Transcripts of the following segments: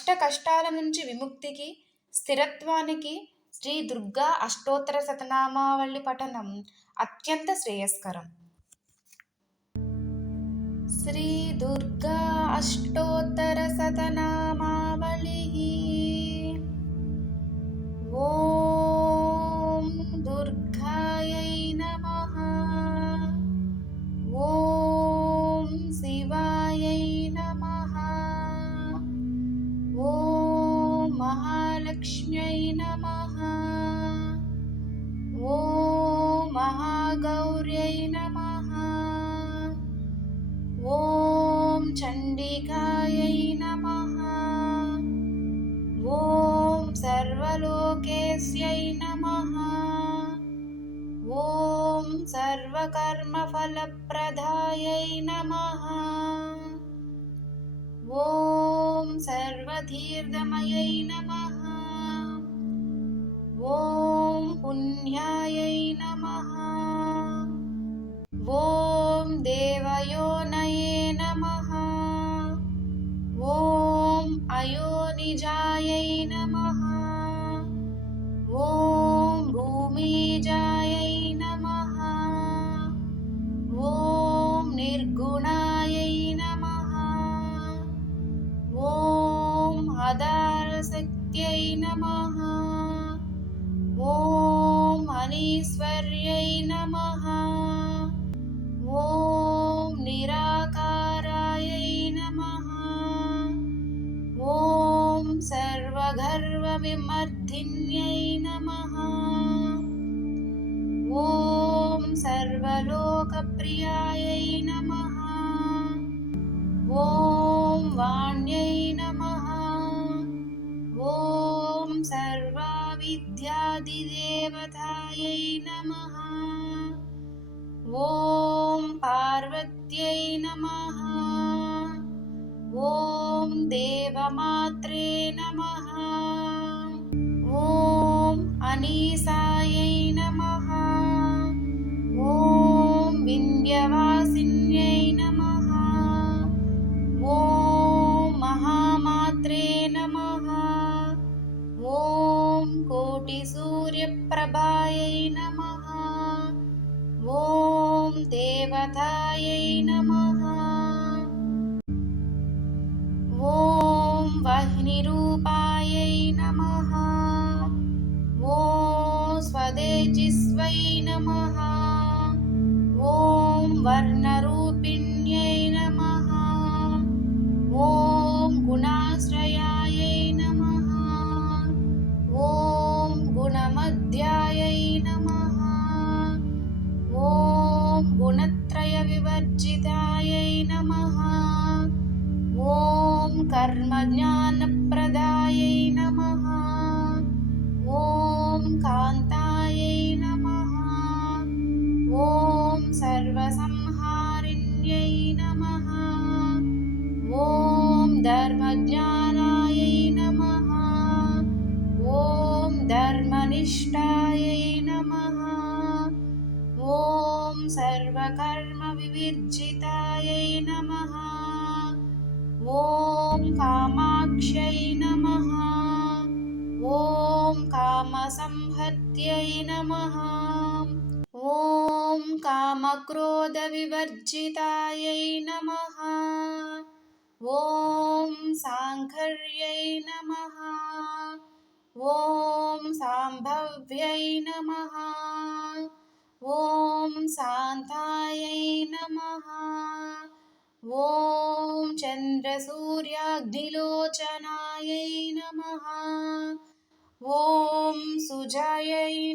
అష్ట కష్టాల నుంచి విముక్తికి స్థిరత్వానికి శ్రీ దుర్గా అష్టోత్తర శతనామావళి పఠనం అత్యంత శ్రేయస్కరం. శ్రీ దుర్గా అష్టోత్తర శతనామావళి. ఓ सूर्यदेवतायस्यै नमः। ॐ सर्वकर्मफलप्रदायै नमः। ॐ सर्वधीर्दमयै नमः। देवमात्रे नमः। ॐ अनीसायै नमः। ॐ विन्द्यवासिन्यै नमः। ॐ महामात्रे नमः। ॐ कोटिसूर्यप्रभायै नमः। ॐ देवतायै नमः। िस्वै नमः। ॐ वर्णरु सर्वसंहारिण्यै नमः। ॐ धर्मज्ञानायै नमः। ॐ धर्मनिष्ठायै नमः। ॐ सर्वकर्मविवर्जितायै नमः। ॐ कामाक्ष्यै नमः। ॐ कामसंहत्यै नमः। ॐ कामक्रोधविवर्जितायै नमः। ॐ साङ्घर्यै नमः। ॐ साम्भव्यै नमः। ॐ शान्तायै नमः। ॐ चन्द्रसूर्याग्निलोचनायै नमः। ॐ सुजाय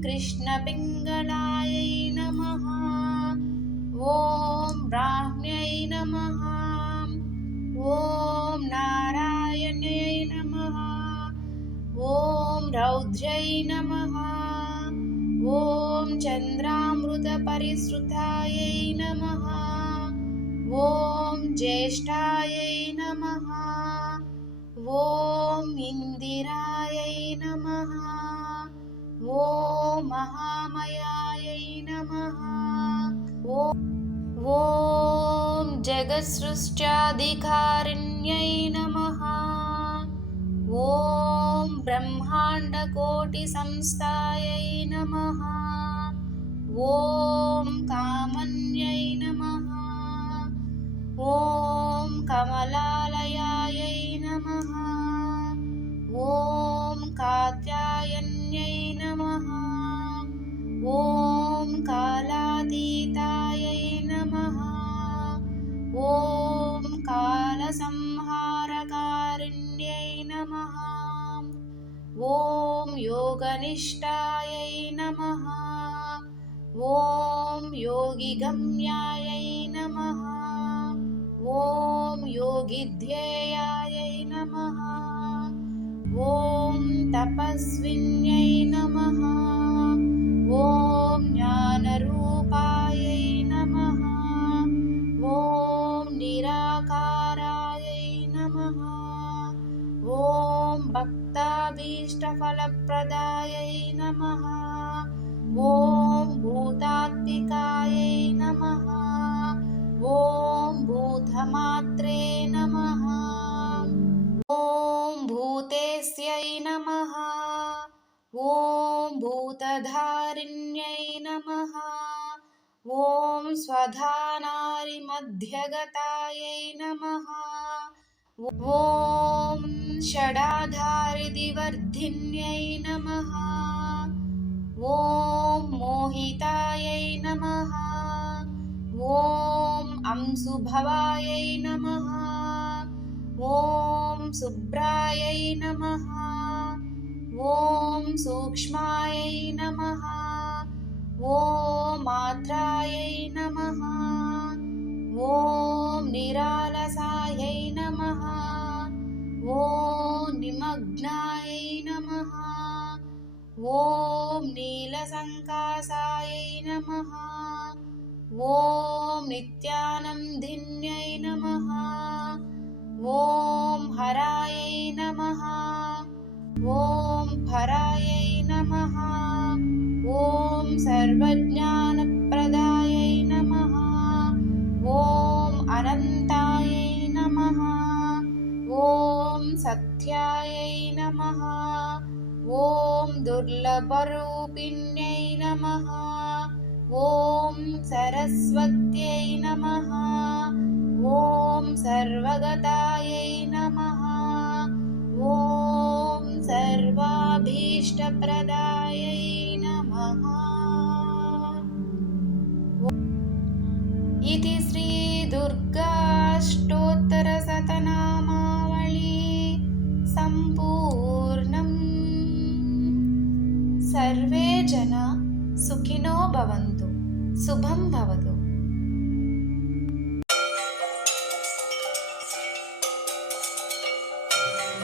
कृष्णपिङ्गलायै नमः। ॐ ब्राह्म्यै नमः। ॐ नारायण्यै नमः। ॐ रौद्र्यै नमः। ॐ चन्द्रामृतपरिसृतायै नमः। ॐ ज्येष्ठायै नमः। ॐ इन्दिरायै नमः। ॐ महामयायै नमः। ॐ जगत्सृष्ट्याधिकारिण्यै नमः। ॐ ब्रह्माण्डकोटिसंस्थायै नमः। ॐ कामन्यै नमः। ॐ कमलालयायै नमः। ॐ कात्यायन्यै ॐ कालातीतायै नमः। ॐ कालसंहारकारिण्यै नमः। ॐ योगनिष्ठायै नमः। ॐ योगिगम्यायै नमः। ॐ योगिध्येयायै नमः। ॐ तपस्विन्यै नमः ॐ ज्ञानरूपायै नमः। ॐ निराकारायै नमः। ॐ भक्ताभीष्टफलप्रदायै नमः। ॐ भूतात्मिकायै नमः। ॐ भूतमात्रे नमः ॐ स्वधानारिमध्यगतायै नमः। ॐ षडाधारिदिवर्धिन्यै नमः। ॐ मोहितायै नमः। ॐ अंशुभवायै नमः। ॐ शुभ्रायै नमः। ॐ सूक्ष्मायै नमः मात्रायै नमः। ॐ निरालसायै नमः। ॐ निमग्नायै नमः। ॐ नीलसङ्कासायै नमः। ॐ नित्यानन्दिन्यै नमः। ॐ हरायै नमः। ॐ परायै नमः। ॐ सर्वज्ञानप्रदायै नमः। ॐ अनन्तायै नमः। ॐ सत्यायै नमः। ॐ दुर्लभरूपिण्यै नमः। ॐ सरस्वत्यै नमः। ॐ सर्वगतायै नमः। ॐ सर्वाभीष्टप्रदायै ఇది శ్రీ దుర్గాష్టోత్తరశతనామావళి సంపూర్ణం సర్వే జన సుఖినో భవంతు శుభం భవతు